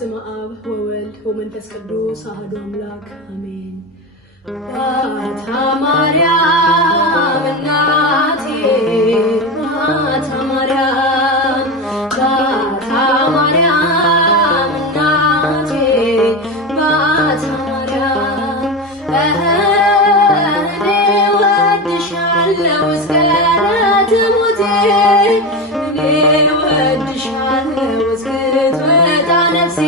በስመ አብ ወወልድ ወመንፈስ ቅዱስ አሐዱ አምላክ አሜን። ባታ ማርያም እናቴ ባታ ማርያም ባታ ማርያም እናቴ ባታ ማርያም እኔ ወድሻለሁ እስከ ዕለተ ሞቴ እኔ ወድሻለሁ እስክትወጣ ነፍሴ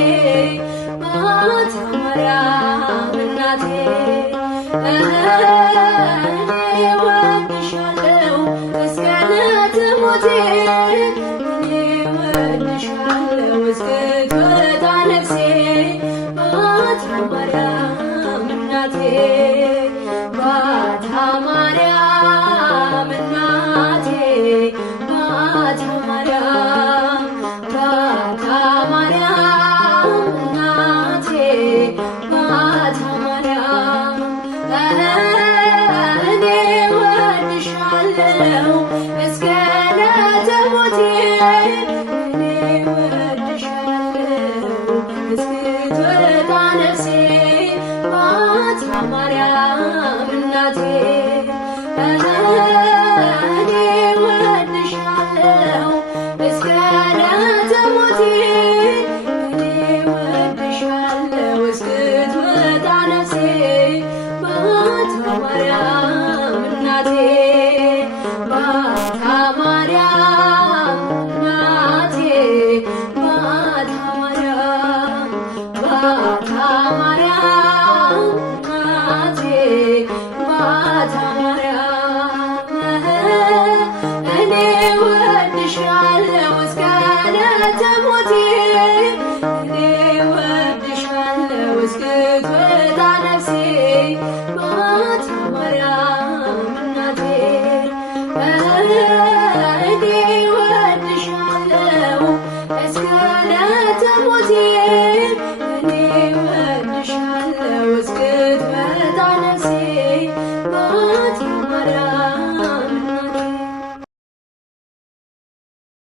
ባታ ማርያም እናቴ እኔ ወድሻለሁ እስከ ዕለተ ሞቴ እኔ ወድሻለሁ እስክትወጣ ነፍሴ ባታ ማርያም እናቴ ባታ ማርያም እናቴ ባታ ማርያም ባታ ማርያም እናቴ ባታ ማርያም እኔ ወድሻለሁ እስከ ዕለተ ሞቴ እኔ ወድሻለሁ እስክትወጣ ነፍሴ ባታ ማርያም እናቴ እኔ ወድሻለሁ እስከ ዕለተ ሞቴ እኔ ወድሻለሁ እስክትወጣ ነፍሴ ባታ ማርያም እናቴ ባታ ማርያም እናቴ ባታ ማርያም ባታ ማርያም እናቴ ባታ ማርያም እኔ ወድሻለሁ እስከ ዕለተ